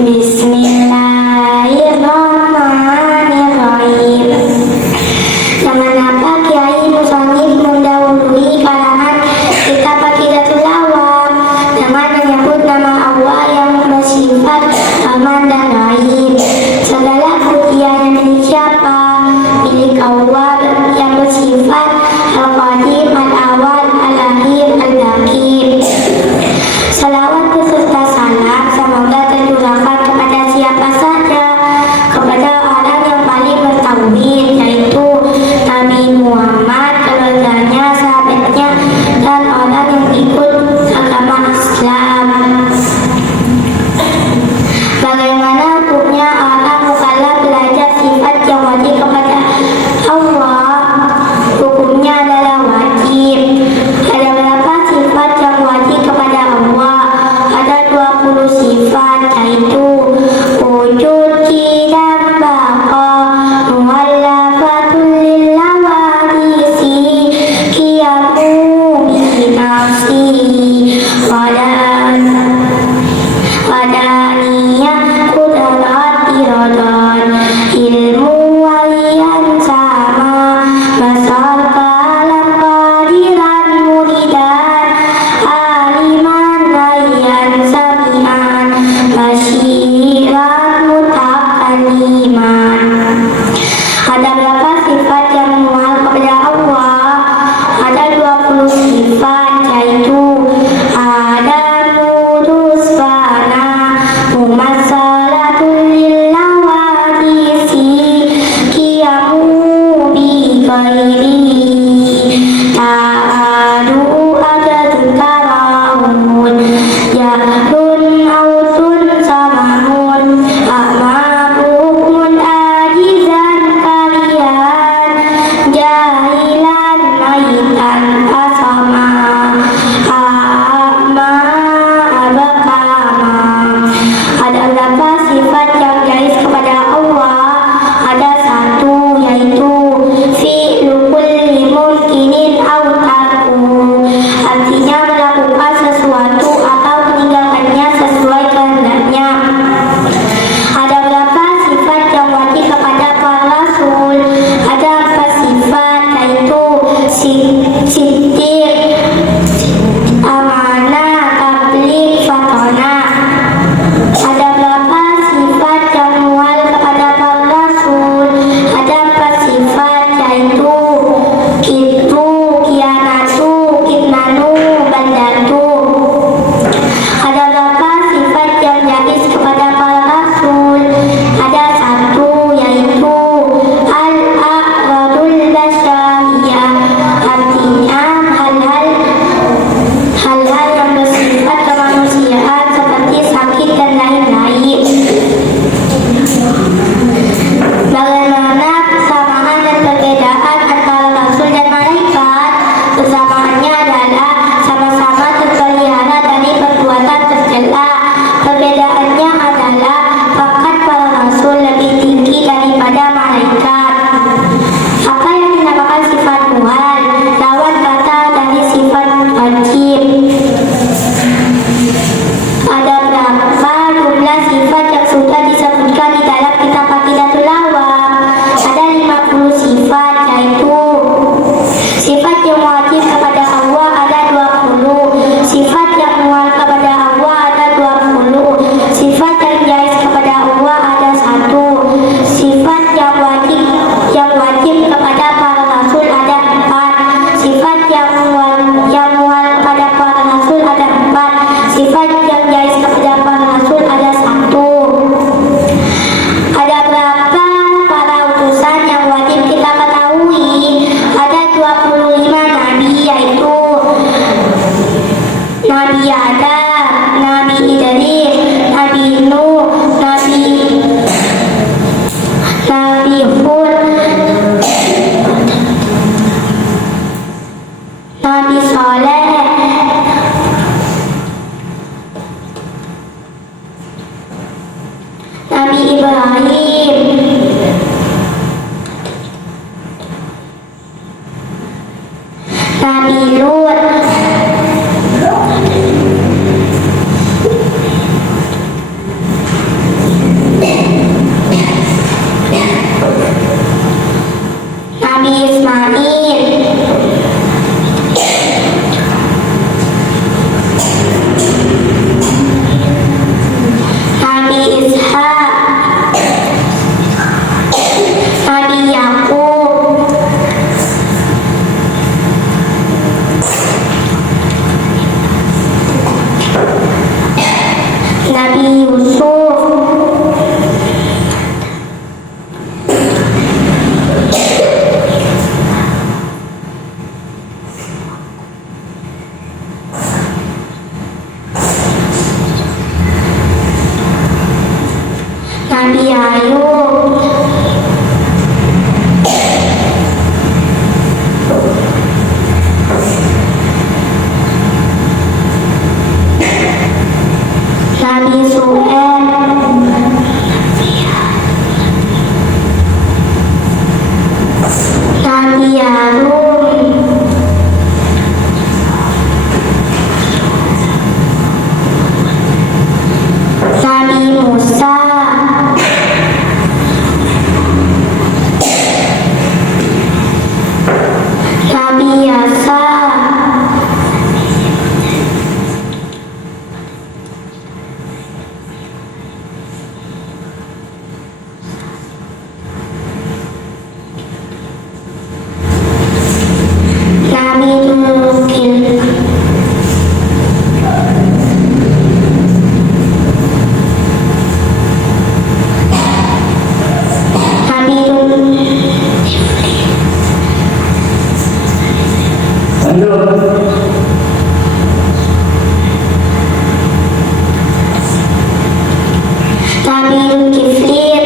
Bismillahirrahmanirrahim. Zaman apa Kiai Musonib mendahului kalangan kita Fakidatul Awam dengan menyebut nama Allah yang bersifat aman dan rahim. Segala pujian milik siapa? Milik Allah yang bersifat Al-Qadim, Al-Awal, Al-Akhir, Al-Baqi. Salawat beserta salam semoga tercurahkan kepada siapa saja, kepada orang yang paling bertauhid, yaitu Nabi Muhammad, keluarganya, sahabatnya, dan orang yang ikut agama Islam. Bagaimana hukumnya orang mukallaf belajar sifat yang wajib kepada Allah? Hukumnya adalah wajib. Ada berapa sifat yang wajib kepada Allah? Ada 20 sifat, yaitu wujud, qidam, baqa, mu'allafatul lil lawadisi, qiyamu bi nafsi, wadaniyah, qudrat, iradat, ilmu, waliyan, sama, basar, kalam, qadiran, muridan, aliman, rayan, sami'an, basyiran, mutakaliman. Ada berapa sifat yang mual kepada Allah? Ada 20 sifat, yaitu Adamu, Rusbana, Mumassalatul lil lawadisi, Qiyamu bi ghairi, Ta'adu agadun karamun, Yahdun autun samamun, Ahmabukmun ajizan kalian, Jahilan maitan asama, A'ma abakama. Ada berapa sifat yang jais kepada Allah? Ada 1, yaitu fi'lu kulli mumkinin aw tarku, artinya melakukan sesuatu atau meninggalkannya sesuai kehendaknya. Ada berapa sifat yang wajib kepada para rasul? Ada 4 sifat, yaitu siddiq, amanah, tabligh, fatonah. Ada berapa sifat yang mual kepada para rasul? Ada 4 sifat, yaitu kitbu, kianatu, kitnanu, bandatu. Ada berapa sifat yang jais kepada para rasul? Ada 1, yaitu al-a'radul basyariyah, artinya hal-hal yang bersifat kemanusiaan seperti sakit dan lain-lain. Bagaimana persamaan dan perbedaan antara rasul dan malaikat? Persamaannya adalah sama-sama terpelihara dari perbuatan tercela. Perbedaannya adalah pangkat para rasul lebih tinggi daripada malaikat. Apa yang dinamakan sifat muhal? Lawan kata dari sifat wajib. Ada berapa jumlah sifat yang sudah disebutkan di dalam kitab Fakidatul Awam? Ada 50 sifat, yaitu sifat yang wajib kepada Allah ada 20, sifat yang mual kepada Allah ada 20, sifat yang jais kepada Allah ada 1, sifat yang wajib kepada para rasul ada 4, sifat yang mual kepada para rasul ada 4, sifat yang jais kepada para rasul ada 1. Ada berapa para utusan yang wajib kita ketahui? Ada 25 nabi, yaitu Nabi Adam, Nabi Idris, Nabi Nuh, Nabi Hud, Nabi Saleh, Nabi Ibrahim, Nabi Lut, Nabi Ayub, Nabi Su'aib, Nabi Harun, Nabi Musa, Nabi Yasa, Nabi Nuh, Nabi Nabi Kiflir,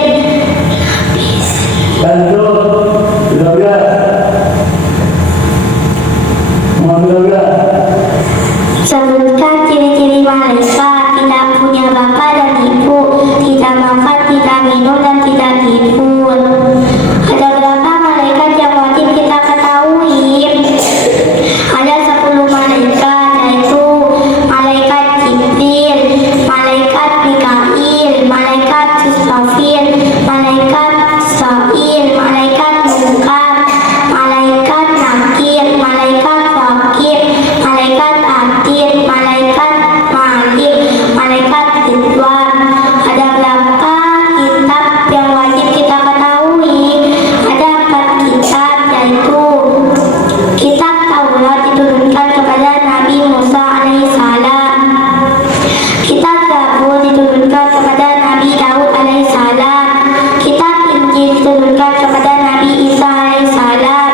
sebutkan ciri-ciri malaikat: tidak punya bapak dan ibu, tidak makan, tidak minum, dan tidak tidur. Ada berapa malaikat yang wajib kita ketahui? Ada 10 malaikat, yaitu malaikat Jibril, malaikat Mikail, malaikat Israfil, malaikat Israil, malaikat Munkar, malaikat Nakir, malaikat Fakir, malaikat Atir, malaikat Malik, malaikat Ridwan. Ada berapa kitab yang wajib kita ketahui? Ada 4 kitab, yaitu kitab Taurat diturunkan kepada Nabi Musa alaihissalam, kitab Zabur diturunkan kepada Nabi Daud alaihissalam, kitab Injil diturunkan kepada Nabi Isa alaihissalam,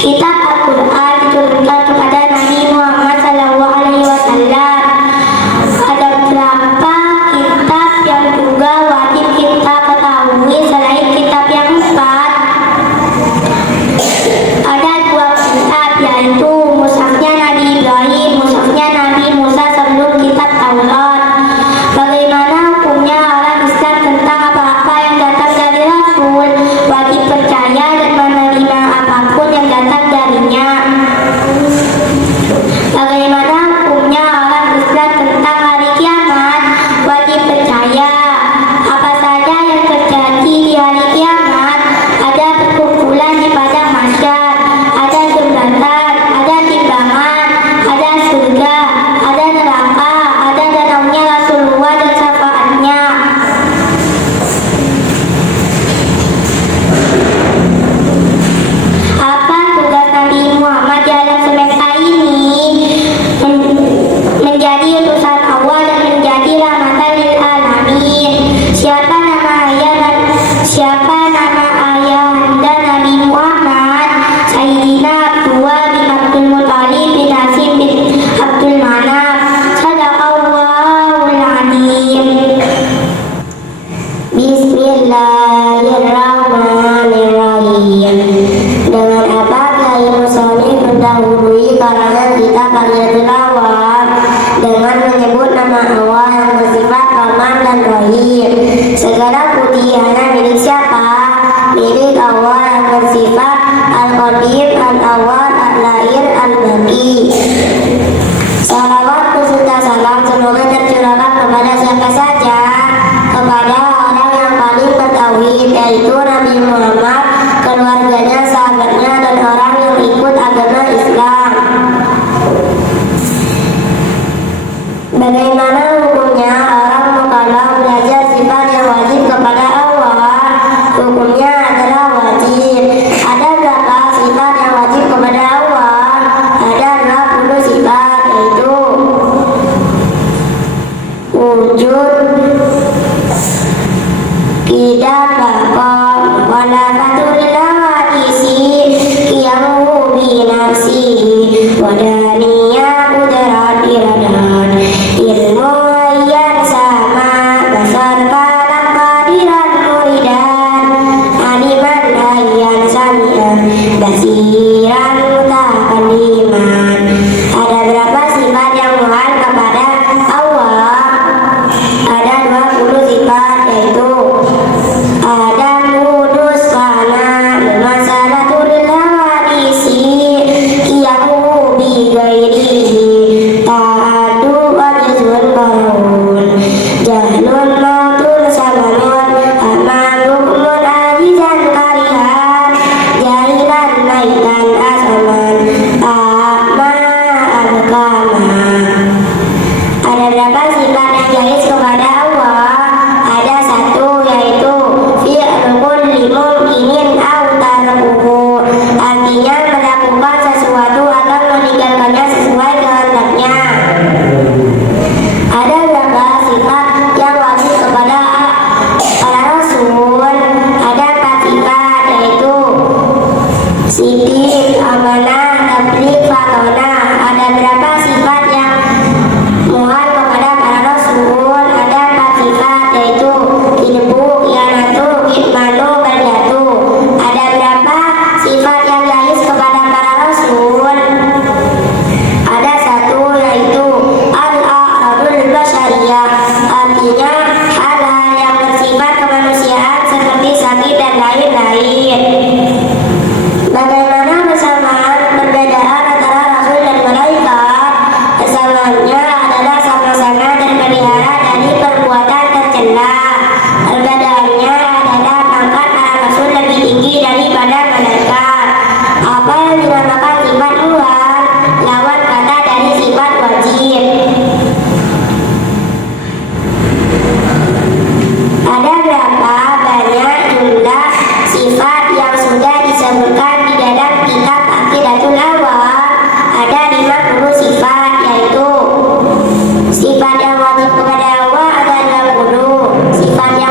kitab Al-Quran diturunkan kepada Nabi Muhammad sallallahu alaihi wasallam. Ada berapa kitab yang juga wajib kita ketahui selain kitab yang 4? Ada 2 kitab, yaitu mushafnya Nabi Ibrahim, mushafnya Nabi Musa sebelum kitab Taurat. Bagaimana hukumnya orang Islam tentang apa-apa yang datang dari Rasul? Wajib percaya dan menerima apapun yang datang darinya. Bagaimana hukumnya orang Islam tentang hari kiamat? Wajib percaya. Apa saja yang terjadi di hari kiamat? Ada perkumpulan di padang mahsyar, ada jembatan, ada timbangan, ada surga, ada neraka, ada danaunya Rasulullah dan syafaatnya. Apa tugas Nabi Muhammad di alam semesta ini? Menjadi utusan Allah dan menjadi rahmatan lil alamin. Siapa nama ayahanda Nabi Muhammad? Sayyidina Abdullah bin Abdul Muthalib bin Hasim bin Abdul Manaf. Sadaqallahul Azim. Bismillahirrahmanirrahim. Dengan apa Kiai Musonif mendahului karangan kita pada tilawah dengan menyebut nama Allah yang bersifat Rahman dan Rahim. Segala puji hanya milik siapa? Milik Allah yang bersifat Al-Qadim, Al-Awwal, Al-Lahir, Al-Baqi. Salawat beserta salam semoga tercurahkan kepada siapa saja? Kepada orang yang paling bertauhid, yaitu Nabi Muhammad, keluarganya, sahabatnya, dan orang yang ikut agama Islam. Bagaimana hukumnya orang mukallaf belajar sifat yang wajib kepada Allah? Hukumnya adalah wajib. Ada berapa sifat yang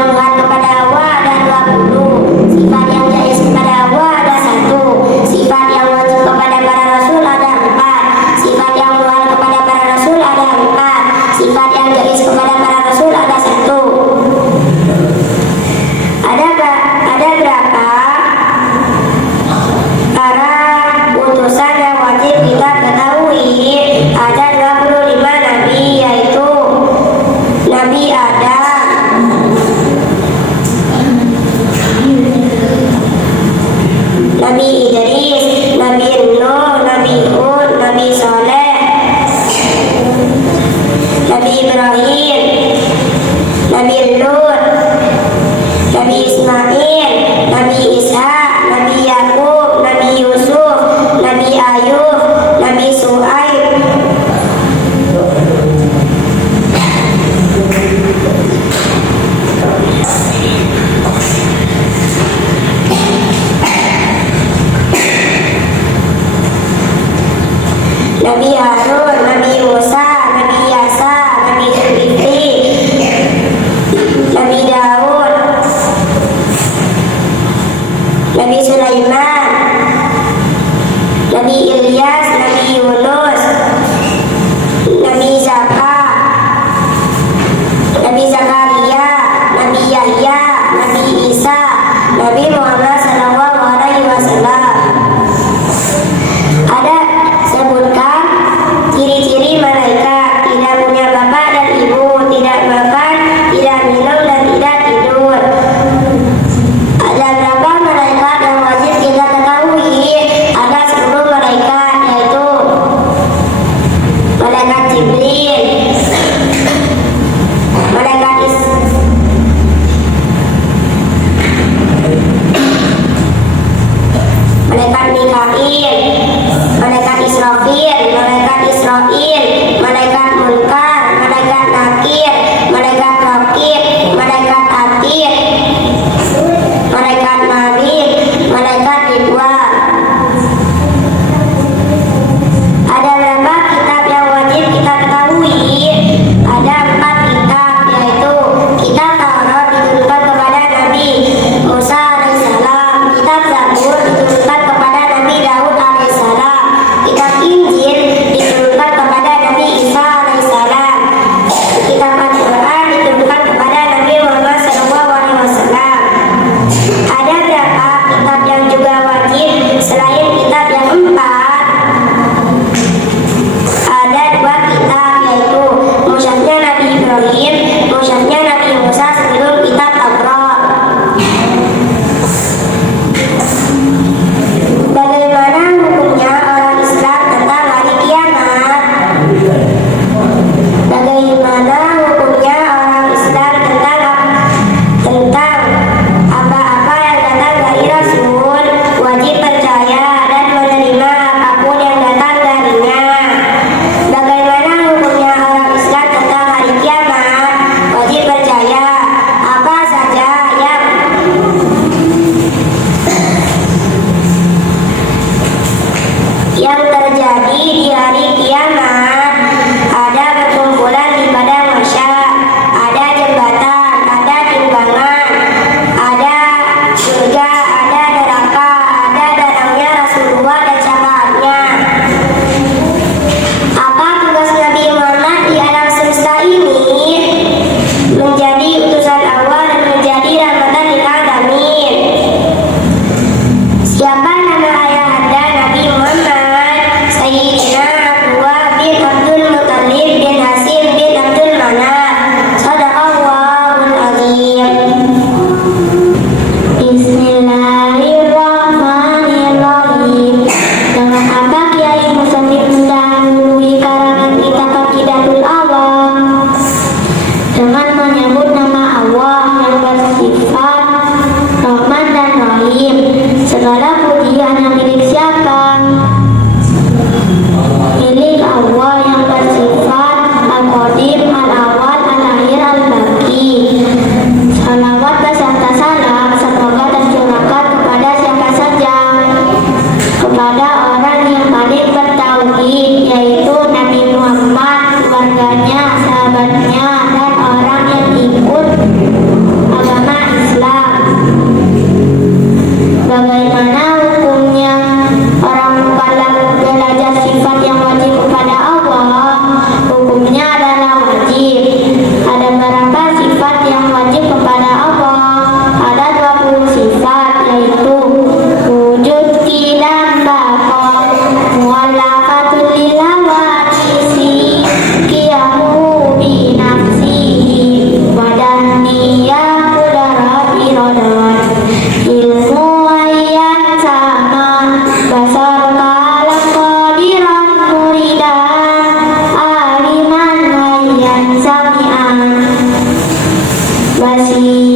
Tuhan kepada Allah ada 20. Sifat yang jais kepada Allah ada 1. Sifat yang wajib kepada para rasul ada 4. Sifat yang Tuhan kepada para rasul ada 4. Sifat yang jais kepada para rasul ada 1. Ada berapa para utusan yang wajib kita ketahui? Ada 25 nabi, yaitu Nabi Adam,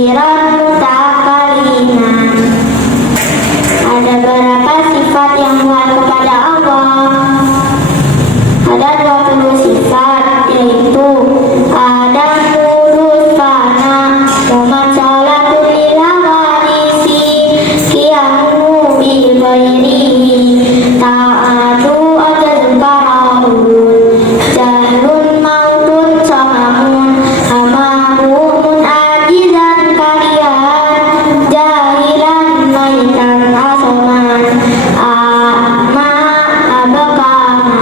kasiran mutakaliman. Ada berapa sifat yang mual kepada Allah? Ada 20 sifat, yaitu ada kudus fana, Muhammad salatul ilawarisi, kiamu bil ghairihi, ta'adu ajazun karahun, jahlun mautun samamun, amamun ajizan kalian, jahilan maitan asaman, ama abakama.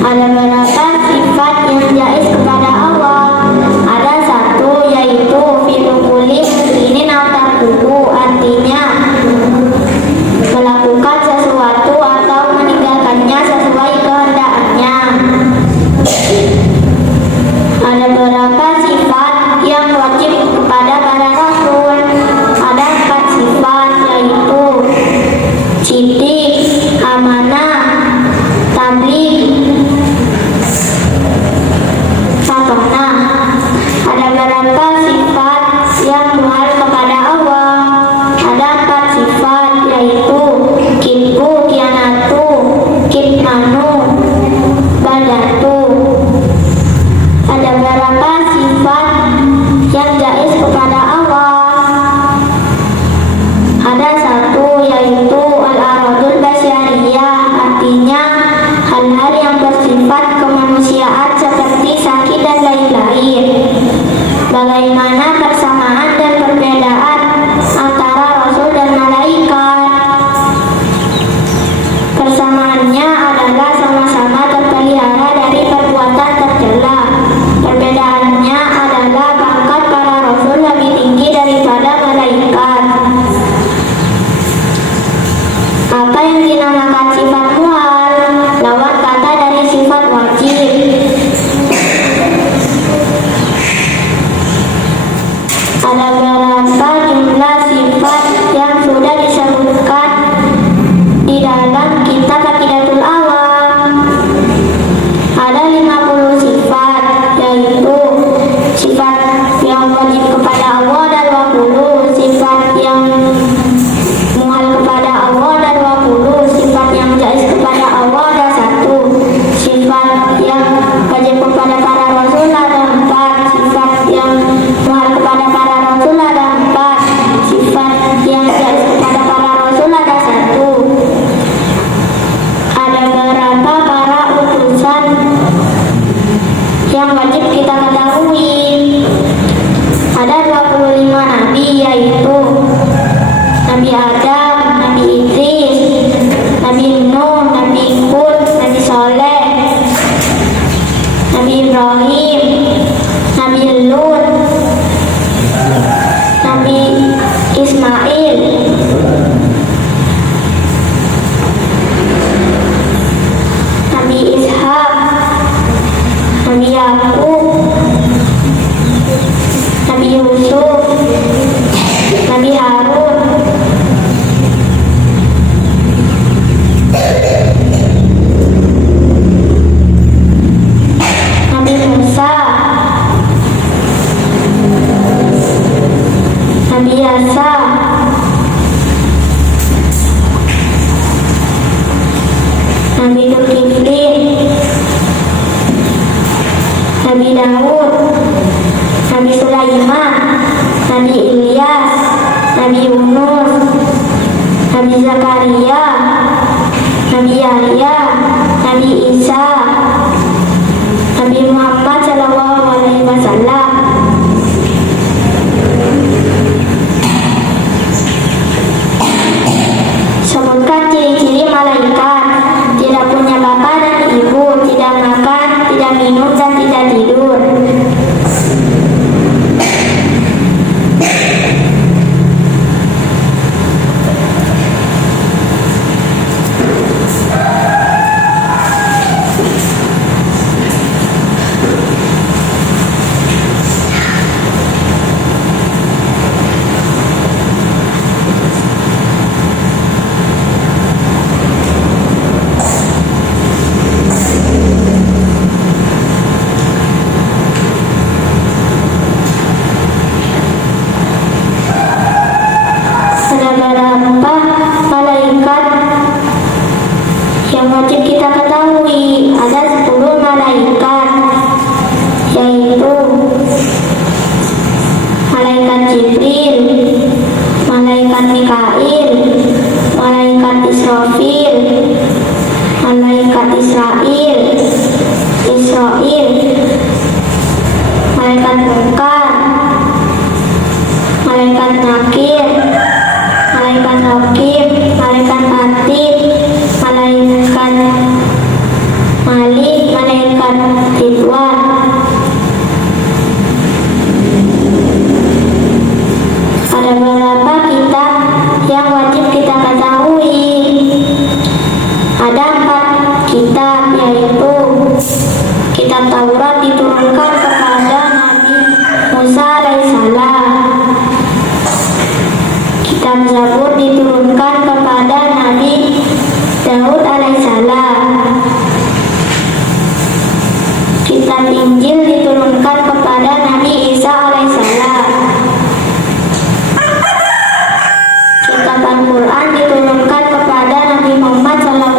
Ada berapa sifat yang jais kepada Allah? Ada satu, yaitu filukuli ini nautakuhu, artinya melakukan sesuatu atau meninggalkannya sesuai kehendaknya. Ada berapa sifat yang wajib kepada para rasul? Ada 4 sifat, yaitu siddiq, amanah, tabligh, fatonah. Ada berapa sifat yang mual kepada Allah? Ada 4 sifat, yaitu kitbu, kianatu, kitmanu, badatu. Ada berapa sifat yang jais kepada Allah? Ada satu, yaitu al-aradul basyariyah, artinya hal-hal yang bersifat kemanusiaan seperti sakit dan lain-lain. Bagaimana persamaan dan perbedaan antara Rasul dan malaikat? Persamaannya adalah sama-sama terpelihara dari perbuatan tercela. Perbedaannya adalah pangkat para Rasul lebih tinggi daripada malaikat. Apa yang dinamakan sifat mual? Lawan kata dari sifat wajib. Ada berapa jumlah sifat yang sudah disebutkan di dalam kitab Aqidatul Awam? Ada 50 sifat, yaitu sifat yang wajib kepada Allah dan 20 sifat yang muhal kepada Allah dan 20 sifat yang jais kepada Allah ada 1 sifat yang wajib kepada para rasul ada 4 sifat yang muhal kepada para rasul ada 4 sifat yang jais kepada para rasul ada 1. Ada berapa para utusan yang wajib kita ketahui? Ada 25 nabi, yaitu Nabi Adam, Nabi Idris, Nabi Nuh, Nabi Hud, Nabi Saleh, Nabi Ibrahim, Nabi Lut, Nabi Ismail, Nabi Ishak, Nabi Yakub, Nabi Yusuf, Nabi Harun, Nabi Musa, Nabi Yasa, Nabi Dzulkifli, Nabi Daud, Nabi Sulaiman, Nabi Ilyas, Nabi Yunus, Nabi Zakaria, Nabi Yahya, Nabi Isa, Nabi Muhammad sallallahu alaihi wasallam. wajib kita ketahui, ada 10 malaikat, yaitu malaikat Jibril, malaikat Mikail, malaikat Israfil, malaikat Israil, malaikat Munkar, malaikat Nakir, malaikat Raqib, malaikat Atid, malaikat Malik, malaikat Ridwan. Ada beberapa kitab yang wajib kita ketahui. Ada 4 kitab, yaitu kitab Taurat diturunkan kepada Nabi Musa alaihissalam, kitab Zabur diturunkan kepada Nabi Daud alaihissalam, kitab Injil diturunkan kepada Nabi Isa alaihissalam, kitab Al-Quran diturunkan kepada Nabi Muhammad SAW.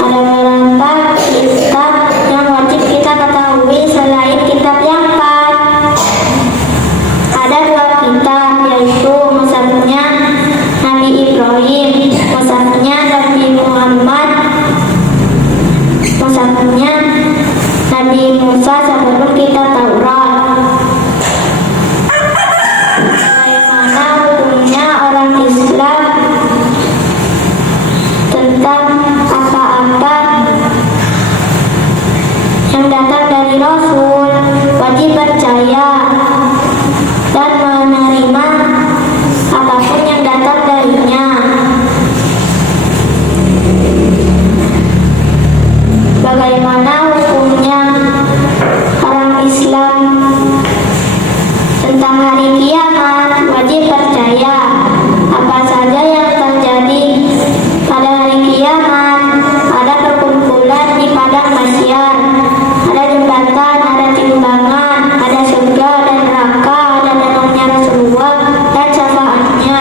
Ada beberapa kitab yang wajib kita ketahui selain kitab yang 4. Ada 2 kitab, yaitu mushafnya Nabi Ibrahim, mushafnya Nabi Muhammad, mushafnya Nabi Musa sebelum kitab Taurat. Bagaimana hukumnya orang Islam tentang apa-apa yang datang dari Rasul? Wajib percaya dan menerima apapun yang datang darinya. Bagaimana hukumnya orang Islam tentang hari kiamat? Wajib percaya apa saja yang terjadi pada hari kiamat. Ada perkumpulan di padang mahsyar, ada jembatan, ada timbangan, ada surga dan neraka, ada datangnya Rasulullah dan syafaatnya.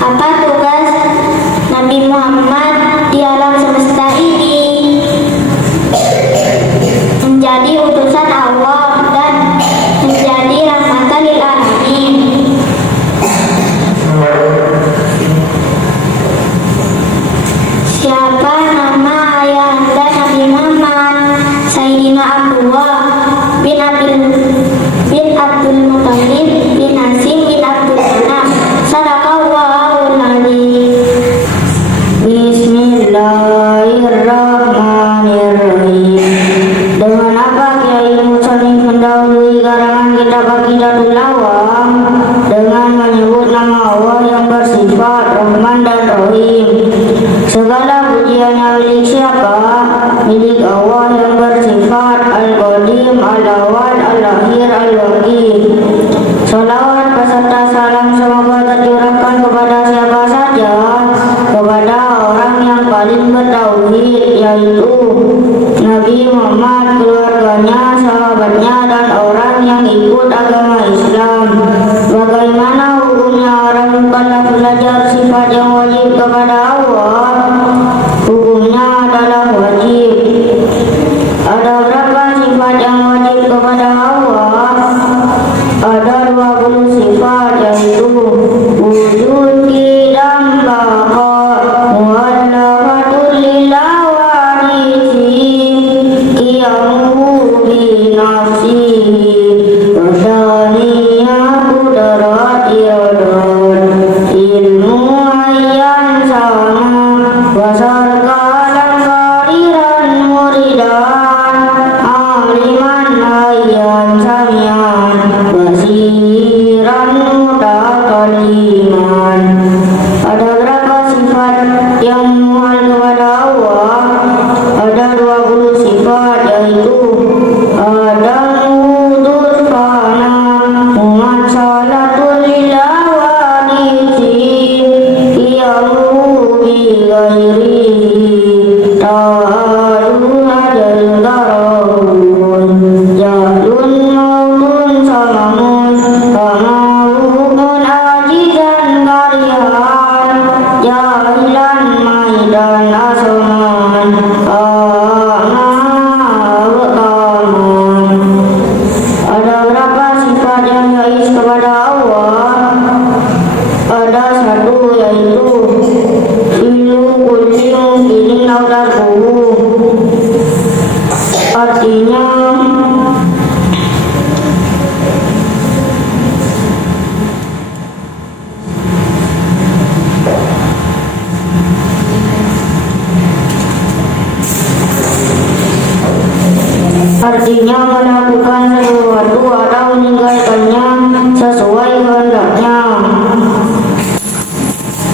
Apa tugas Nabi Muhammad di alam semesta ini? Menjadi utusan Allah dan menjadi rahmatan lil alamin. Siapa nama ayahanda Nabi Muhammad? Sayyidina Abdullah bin Abdul Muttalib bin Hasim bin Abdul Manaf. Sadaqallahul adzim. Bismillahirrahmanirrahim. Dengan apa Kiai Musonif mendahului karangan kitab Aqidatul Awam dengan menyebut nama Allah yang bersifat Rahman dan Rahim. Segala pujiannya milik siapa? Milik Allah yang bersifat Al-Qadim, Al-Awwal, Al-Akhir, Al-Waqif. Salawat beserta salam semoga tercurahkan kepada siapa saja, kepada orang yang paling bertauhid, yaitu Nabi Muhammad, keluarganya, sahabatnya, dan orang yang ikut agama Islam. Bagaimana hukumnya orang mukallaf belajar sifat yang wajib kepada Allah? Hukumnya adalah wajib. Ada berapa sifat yang wajib kepada Allah? Ada 20 sifat, yaitu wujud, qidam, baqa, mu'allafatul lil awarisi, qiyamuhu bi nafsihi, wadaniyah qudrat iradot, ilmu ayyan sama, wasar kalam kariran muridan, aliman ayyan samian, basiran mutakaliman. Ada berapa sifat yang mual kepada Allah? Ada 20 sifat, yaitu ada wudud fana, umat salatul lil awadisi, qiyamu bi ghairihi, ta'alu ajal darahun, dan asaman berkaman. Ada berapa sifat yang jais kepada Allah? Ada satu, yaitu fi'lu kulli mungkinin aw tarkuhu. Artinya melakukan sesuatu atau meninggalkannya sesuai kehendaknya.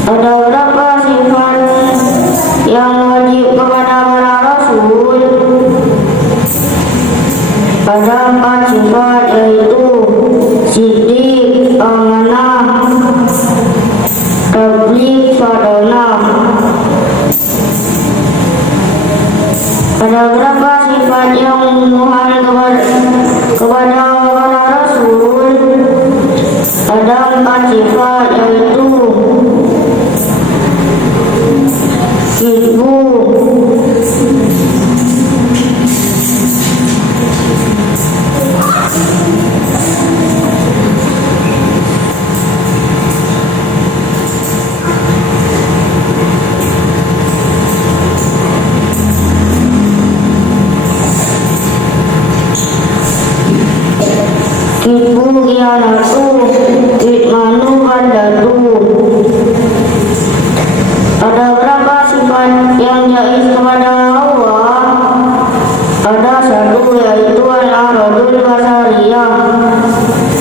Ada berapa sifat yang wajib kepada para rasul? Ada 4 sifat, yaitu siddiq, amanah, tabligh, fadanah. Ada berapa sifat yang memohon kepada para rasul? Ada 4 sifat, yaitu hizbu, kianatu, kitmanu, bandatu. Ada berapa sifat yang jais kepada Allah? Ada satu, yaitu al-aradul basariyah.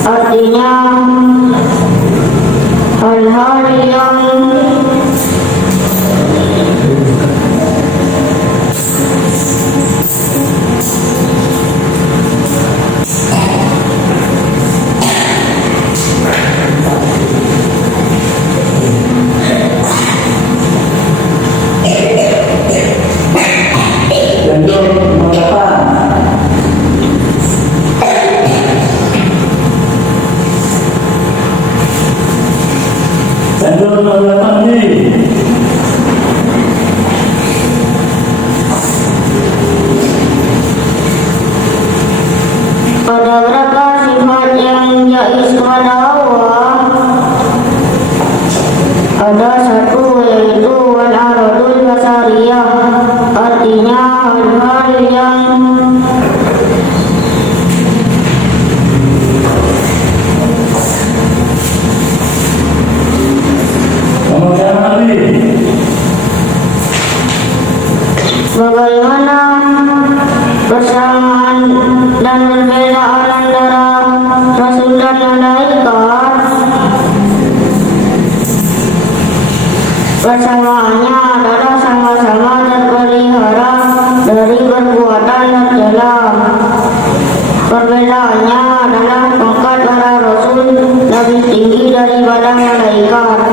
Artinya hal-hal yang ada berapa sifat yang jais kepada Allah? Ada satu, yaitu al-aradul basariyah. Artinya hal-hal yang bagaimana persamaan dan perbedaan antara rasul dan malaikat. Persamaannya adalah sama-sama terpelihara dari perbuatan tercela. Perbedaannya adalah pangkat para rasul lebih tinggi daripada malaikat.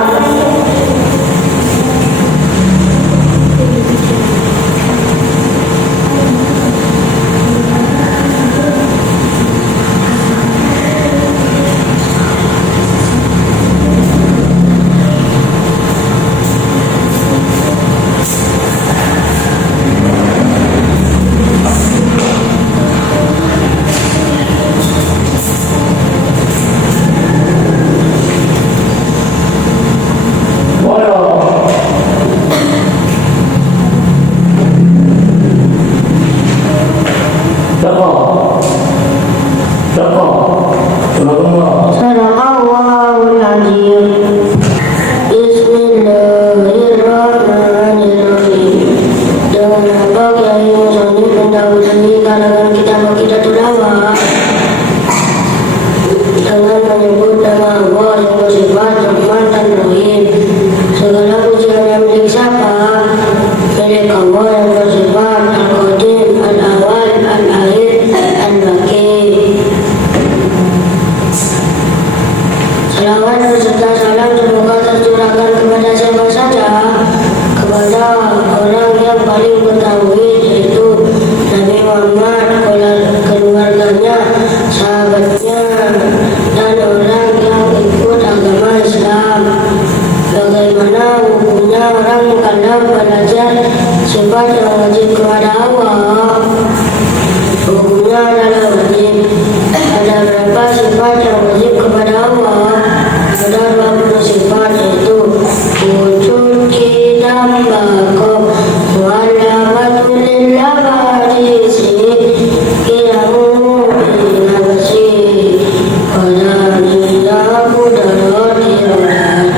dalam belajar sifat yang wajib kepada Allah. Hukumnya adalah wajib. Ada berapa sifat yang wajib kepada Allah? Ada 20 sifat, yaitu wujud, qidam, baqo, mu'allafatu lillah warisi, qiyamu binafsi, qadariyahu daratiran,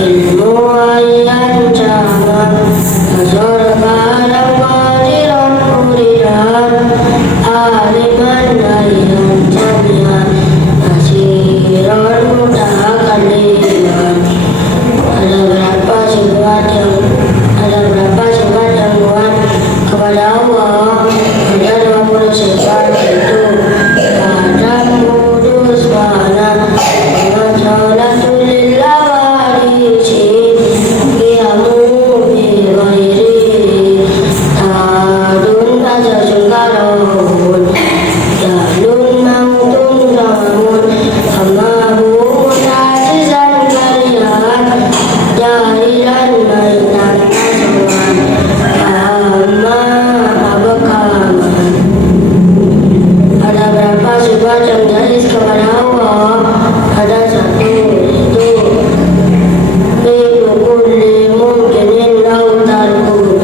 ilmu ayyan jaman, azorbalam qadiran kuridan, aliman ayyan jamian, nasiran mutakalliman. Ada berapa sifat yang muat kepada Allah? Ada 20 sifat, yaitu Adam, Kudus, Mana, Masalatu lillah warisi, qiyamu bi ghairi, tadun azazun karahun, jahlun mautun zamun, amaru nasizan kalian, jahilan mainan nasuhan, amma abakaman. Ada berapa sifat yang jais kepada Allah? Ada 1, yaitu kulli mungkinin lau tarku,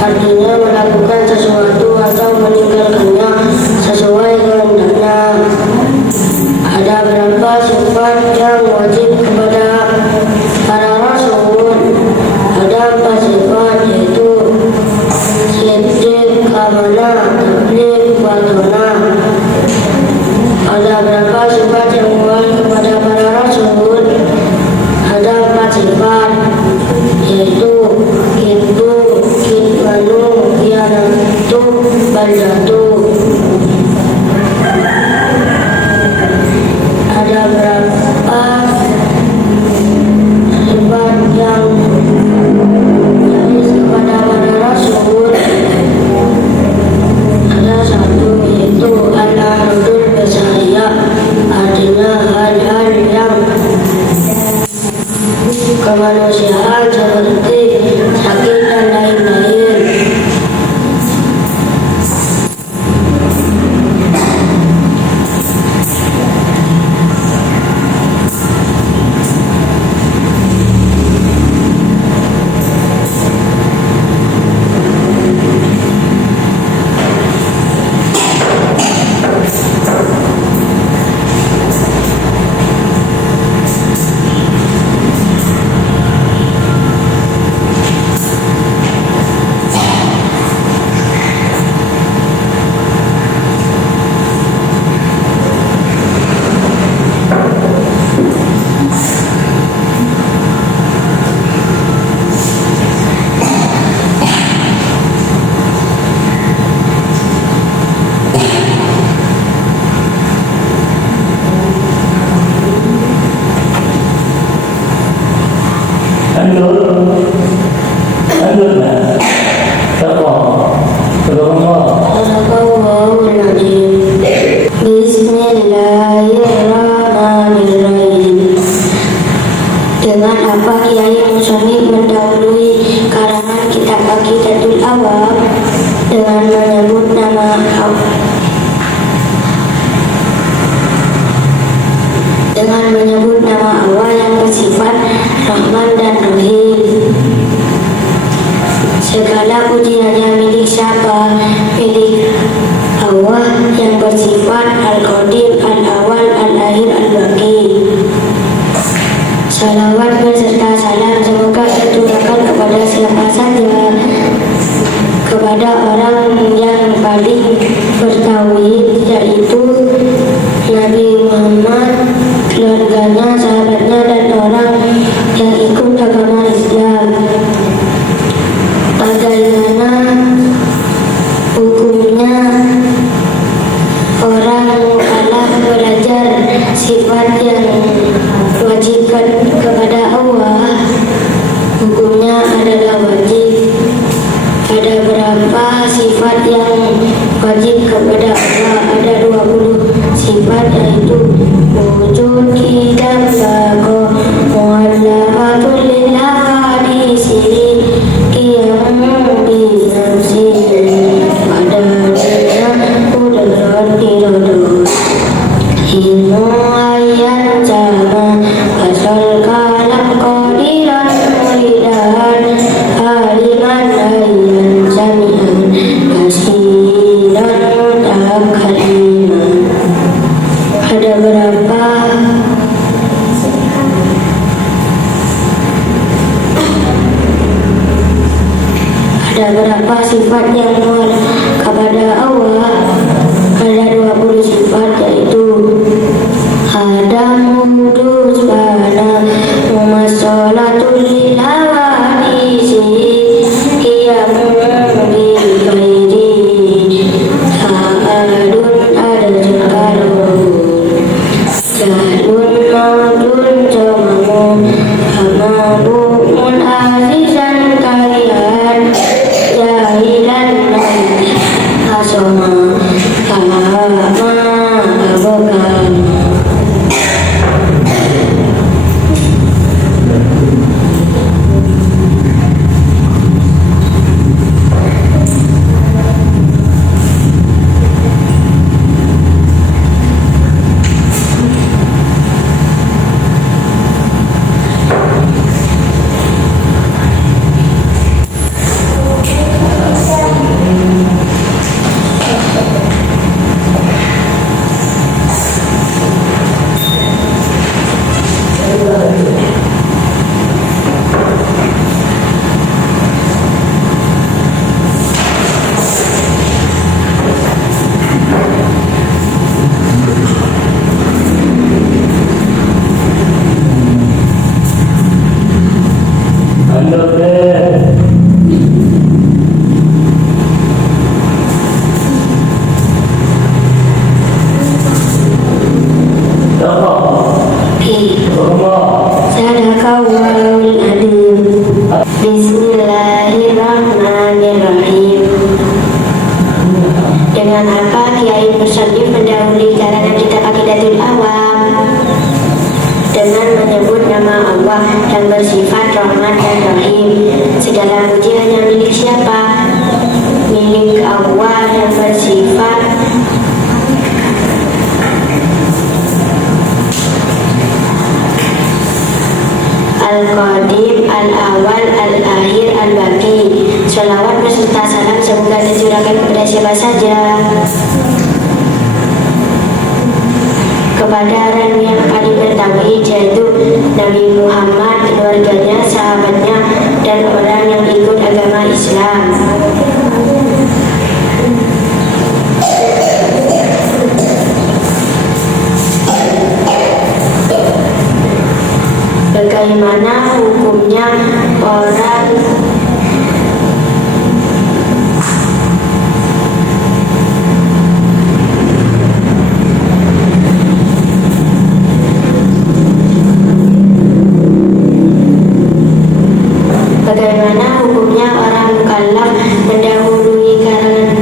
artinya melakukan sesuatu atau meninggalkannya sesuai kehendaknya. Ada berapa sifat yang wajib kepada para rasul? Ada 4 sifat, yaitu siddiq, amanah, tabligh, watona. Ada berapa sifat yang muat kepada para rasul? Ada 4 sifat, yaitu kitbu, kitmanu, kianatu, baldatu. Ada berapa sifat yang jais kepada para rasul? Ada 1, yaitu al-ardul basariyah, artinya hal-hal yang kemanusiaan seperti sakit dan lain-lain. Bismillahirrahmanirrahim. Dengan apa Kiai Musoni mendahului karangan kitab Aqidatul Awam dengan menyebut nama Allah yang bersifat Rahman dan Rahim. Segala puji hanya milik siapa? Milik Allah yang bersifat Al-Qadim, Al-Awal, Al-Akhir, Al-Baqi. Salawat beserta salam semoga tercurahkan kepada siapa saja, kepada orang yang paling bertauhid, yaitu Nabi Muhammad, keluarganya, sahabatnya, dan orang yang ikut agama Islam. Bagaimana hukumnya orang kalah belajar sifat yang wajib kepada Allah? Hukumnya adalah wajib. Ada berapa sifat yang wajib kepada Allah? Ada 20 sifat, yaitu wujud, qidam, baqo, mu'allafatu lillah warisi, aliman aliman sami'an basiran mutakalliman. Ada berapa sifat yang mulia kepada Allah? Ada 20 sifat, yaitu Adamu dusbana Mumasolatul lilawadisi Qiyamun bil khairi Sa'adun adajun kalun Jahlun maudun jamamun Amabumun azizan kalian Jahilan asoma Kama abokan. Sadaqallahul adzim. Bismillahirrahmanirrahim. Dengan apa Kiai Mushaddiq mendahului karangan kitab Aqidatul Awam? Dengan menyebut nama Allah yang bersifat Rahman dan Rahim. Segala puji hanya milik siapa? Milik Allah yang bersifat Al-Qadim, Al-Awal, Al-Akhir, Al-Baqi. Sholawat beserta salam semoga tercurahkan kepada siapa saja, kepada orang yang paling bertauhid, yaitu Nabi Muhammad, keluarganya, sahabatnya, dan orang yang ikut agama Islam. Bagaimana hukumnya orang mukallaf mendahului karangan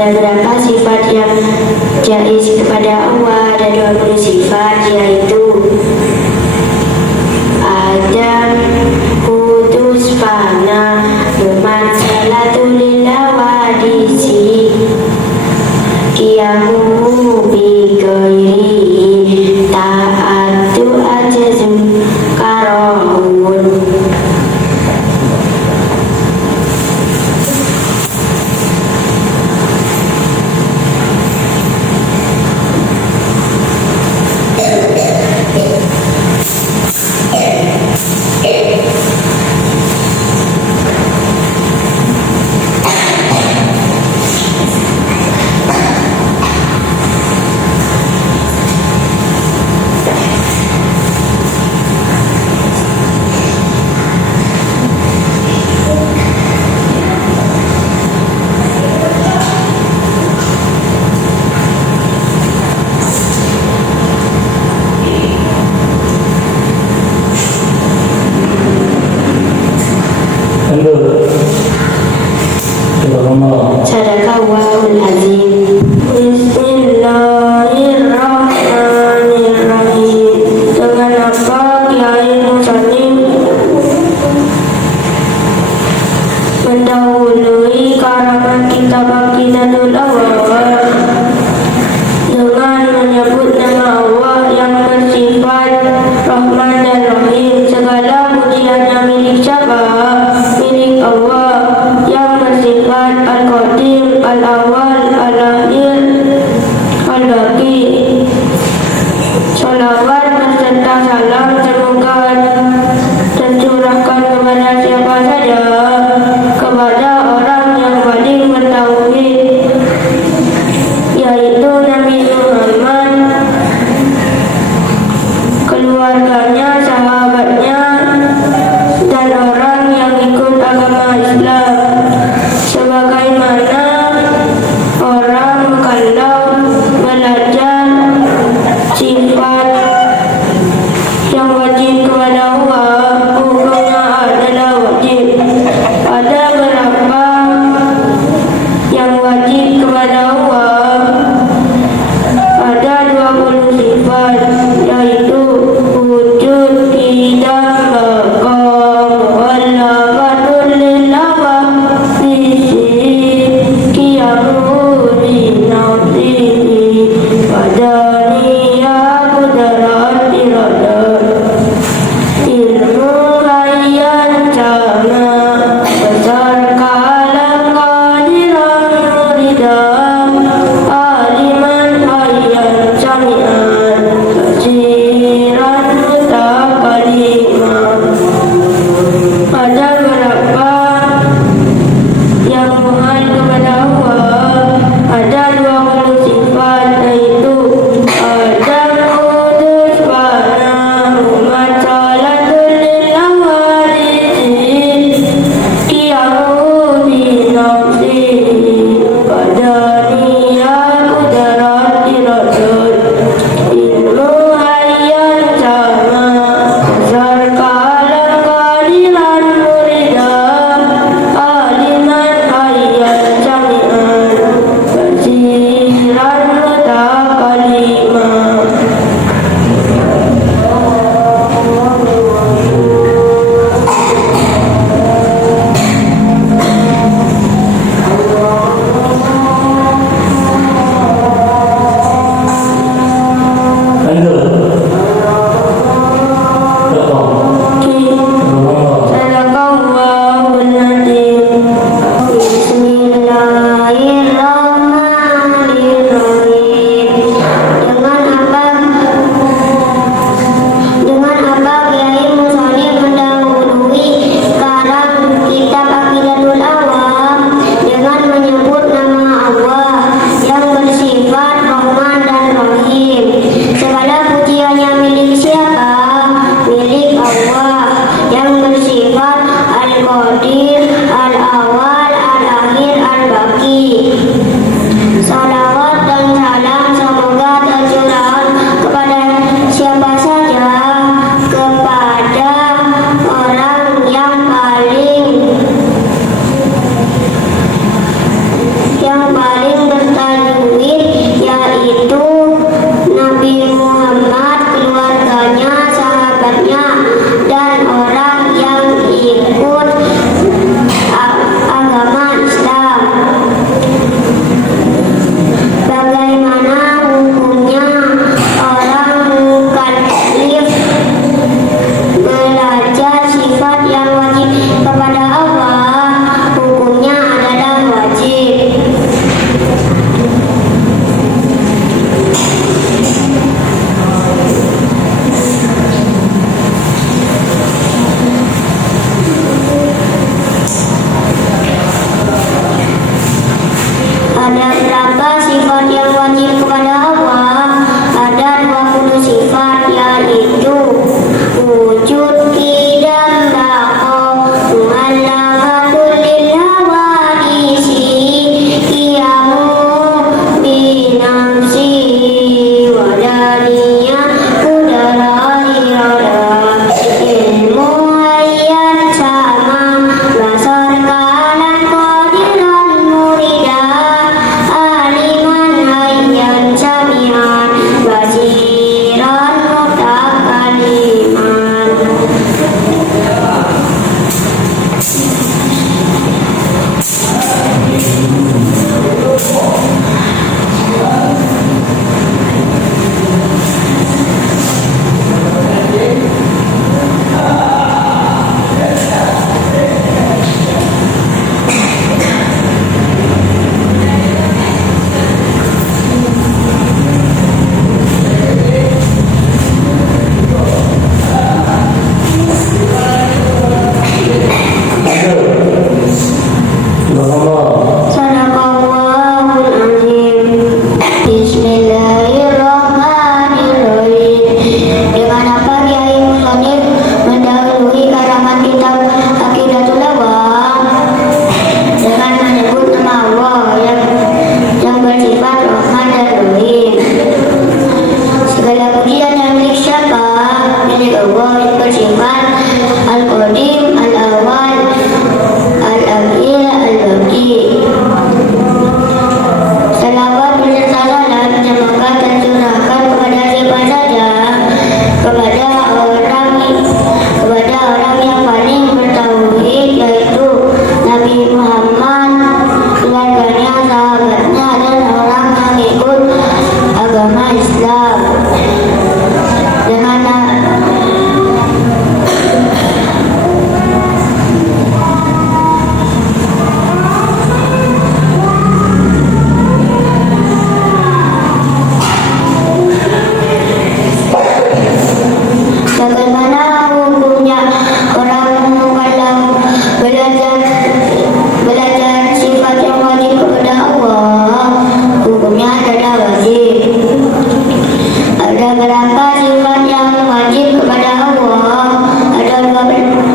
Ada berapa sifat yang jaiz kepada Allah? Ada 20 sifat, yaitu Adam, Kudus, Fana, Mumasalatu lillah wadisi, Qiyamuhu bi ghairi ta'atu ajazum karahun. Sadaqallahul azim. Bismillahirrahmanirrahim. Dengan apa Kiai Musalim mendahului karangan kitab Aqidatul Awwal dengan menyebut nama Allah yang bersifat Rahman dan Rahim. Segala pujiannya milik siapa? Milik Allah yang bersifat Al-Qadim, Al-Awwal, Al-Akhir, Al-Baqi. Salawat beserta salam semoga tercurahkan kepada siapa saja, kepada orang yang paling bertauhid, yaitu Nabi Muhammad, keluarganya, sahabatnya, dan orang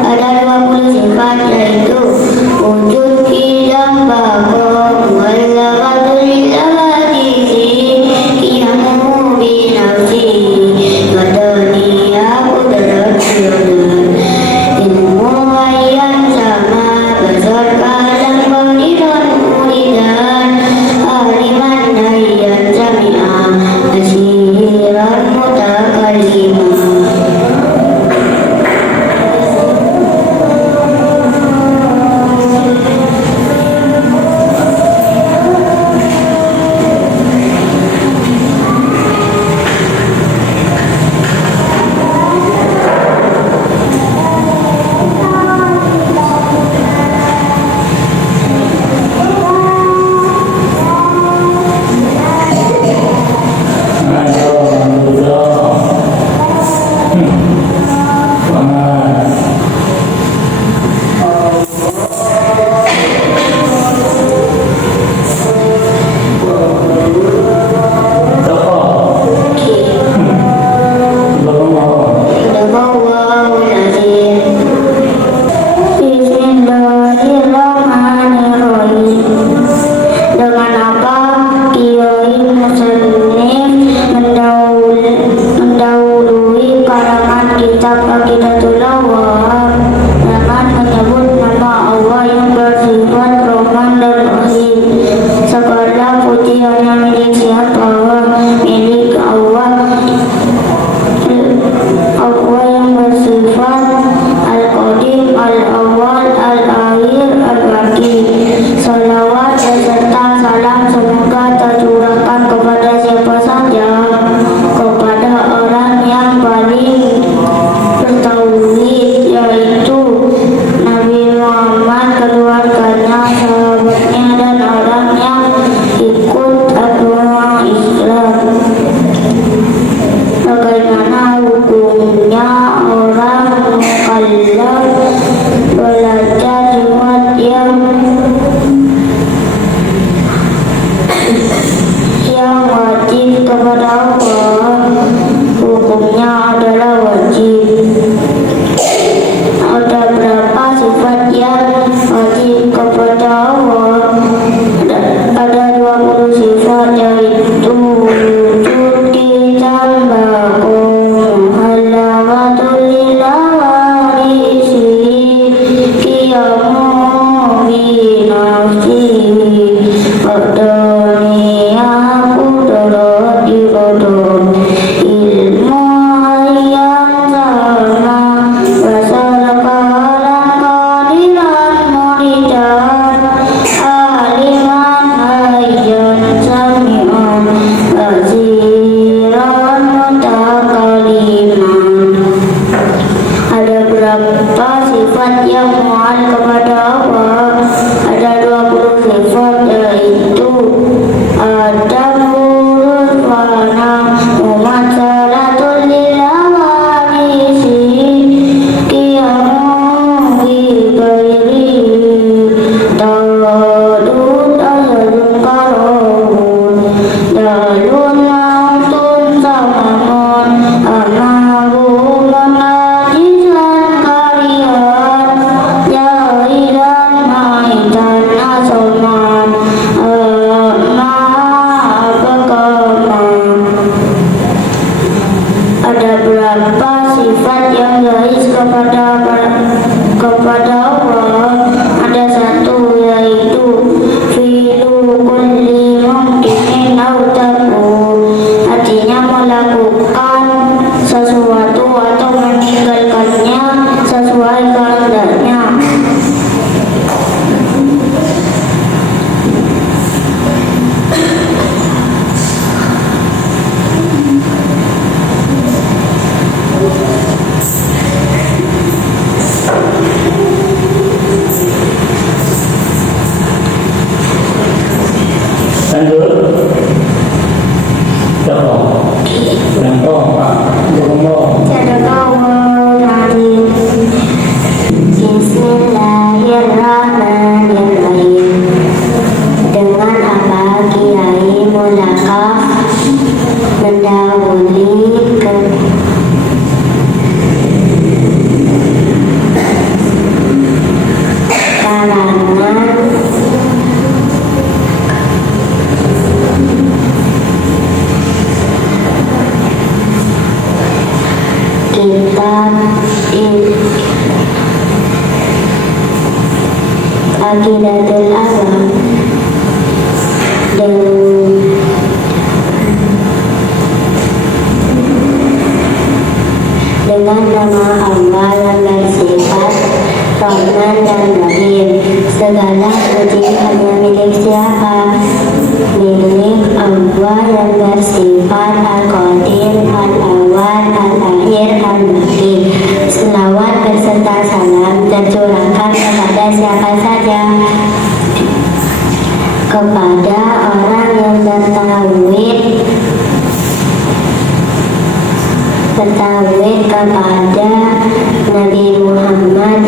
ada 20 sifat yaitu wujud, qiyam, baqa, muwallafatu lil-awadizi, qiyamu bi nafsi, wadaniya qudrat yudan, ilmu hayyan sama, basar kalam qadiran muridan, aliman hayyan jami'ah, asiran mutakalimah. Insya Aqidatul Awam dengan nama Allah yang bersifat Rahman dan Rahim. Segala puji hanya milik siapa? Milik Allah yang bersifat Al-Qadir, Al-Awwal, Al-Akhir, Al-Baqi. Selawat beserta salam tercurahkan kepada siapa saja? Kepada orang yang bertauhid kepada Nabi Muhammad,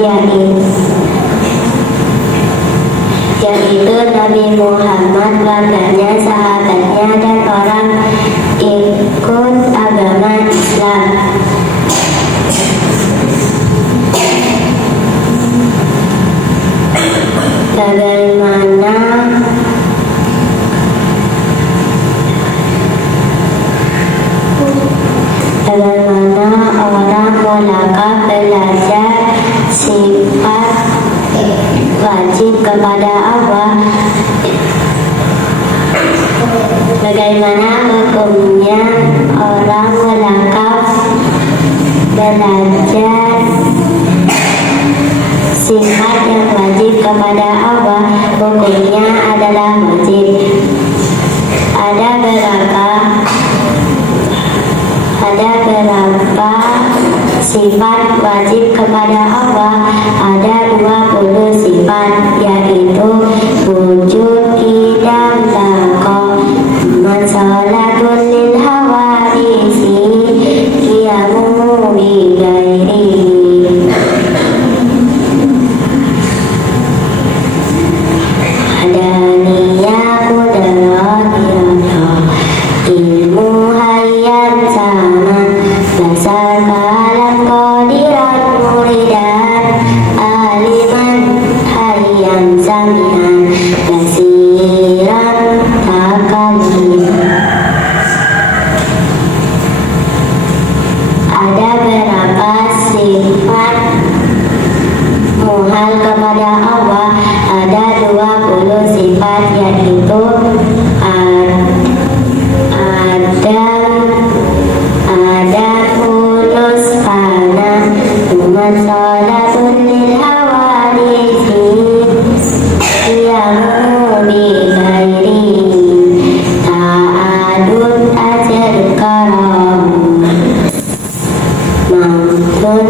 yaitu Nabi Muhammad, keluarganya, sahabatnya, dan orang ikut agama Islam. Bagaimana orang mulakaf belajar sifat wajib kepada Allah? Bagaimana hukumnya orang mulakaf belajar sifat yang wajib kepada Allah? Hukumnya adalah wajib. Ada berapa sifat wajib kepada Allah? Ada 20 sifat, yaitu wujud, qidam, baqa, masalatun lil hawadisi, qiyamu bi ghairi. Ada niyah, qudrat, iradah, ilmu, hayat, zaman, basar, kalam, qadiran, muridan, aliman, hayyan, samian, basiran, takalim. Ada berapa sifat muhal kepada Allah? Ada 20 sifat, yaitu masalatun lil hawadisi, qiyamu bi ghairi, ta'adud ajr karam, mautun